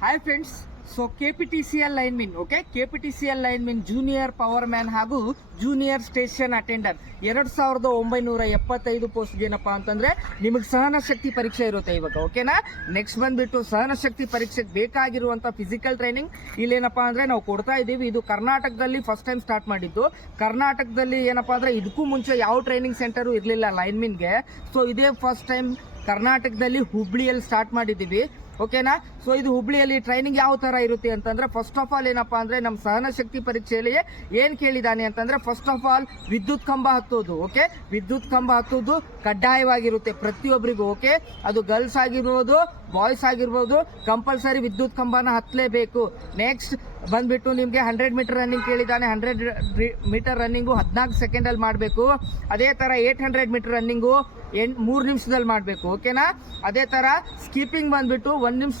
Hi friends, so KPTCL linemen KPTCL linemen junior power man ಹಾಗೂ junior station attender 2975 post ಏನಪ್ಪಾ ಅಂತಂದ್ರೆ ನಿಮಗೆ ಸಹನ ಶಕ್ತಿ ಪರೀಕ್ಷೆ ಇರುತ್ತೆ ಇವಾಗ. ಓಕೆನಾ? ನೆಕ್ಸ್ಟ್ ಬಂದ್ಬಿಟ್ಟು ಸಹನ ಶಕ್ತಿ ಪರೀಕ್ಷೆಗೆ ಬೇಕಾಗಿರುವಂತ ಫಿಸಿಕಲ್ ಟ್ರೈನಿಂಗ್ ಇಲ್ಲೇನಪ್ಪಾ ಅಂದ್ರೆ ನಾವು ಕೊಡ್ತಾ ಇದೀವಿ. ಇದು ಕರ್ನಾಟಕದಲ್ಲಿ ಫಸ್ಟ್ ಟೈಮ್ ಸ್ಟಾರ್ಟ್ ಮಾಡಿದ್ದು. ಕರ್ನಾಟಕದಲ್ಲಿ ಏನಪ್ಪಾ ಅಂದ್ರೆ ಇದಕ್ಕೂ ಮುಂಚೆ ಯಾವ ಟ್ರೈನಿಂಗ್ ಸೆಂಟರ್ ಇರಲಿಲ್ಲ ಲೈನ್ಮೆನ್ಗೆ. ಸೊ ಇದೇ ಫಸ್ಟ್ ಟೈಮ್ ಕರ್ನಾಟಕದಲ್ಲಿ ಹುಬ್ಳಿಯಲ್ಲಿ ಸ್ಟಾರ್ಟ್ ಮಾಡಿದ್ದೀವಿ. ಓಕೆನಾ? ಸೊ ಇದು ಹುಬ್ಳಿಯಲ್ಲಿ ಟ್ರೈನಿಂಗ್ ಯಾವ ತರ ಇರುತ್ತೆ ಅಂತಂದ್ರೆ, ಫಸ್ಟ್ ಆಫ್ ಆಲ್ ಏನಪ್ಪಾ ಅಂದ್ರೆ ನಮ್ಮ ಸಹನ ಶಕ್ತಿ ಪರೀಕ್ಷೆಯಲ್ಲಿ ಏನ್ ಕೇಳಿದಾನೆ ಅಂತಂದ್ರೆ, ಫಸ್ಟ್ ಆಫ್ ಆಲ್ ವಿದ್ಯುತ್ ಕಂಬ ಹತ್ತೋದು. ಓಕೆ, ವಿದ್ಯುತ್ ಕಂಬ ಹತ್ತೋದು ಕಡ್ಡಾಯವಾಗಿರುತ್ತೆ ಪ್ರತಿಯೊಬ್ಬರಿಗೂ. ಓಕೆ, ಅದು ಗರ್ಲ್ಸ್ ಆಗಿರ್ಬೋದು, ಬಾಯ್ಸ್ ಆಗಿರ್ಬೋದು, ಕಂಪಲ್ಸರಿ ವಿದ್ಯುತ್ ಕಂಬನ ಹತ್ತಲೇಬೇಕು. ನೆಕ್ಸ್ಟ್ ಬಂದ್ಬಿಟ್ಟು ನಿಮ್ಗೆ 100 ಮೀಟರ್ ರನ್ನಿಂಗ್ ಕೇಳಿದಾನೆ. 100 ಮೀಟರ್ ರನ್ನಿಂಗು 14 ಸೆಕೆಂಡ್ ಅಲ್ಲಿ ಮಾಡಬೇಕು. ಅದೇ ತರ 800 ಮೀಟರ್ ರನ್ನಿಂಗು 3 ನಿಮಿಷದಲ್ಲಿ ಮಾಡಬೇಕು. ಓಕೆನಾ? ಅದೇ ತರ ಸ್ಕಿಪ್ಪಿಂಗ್ ಬಂದ್ಬಿಟ್ಟು 1 ನಿಮಿಷ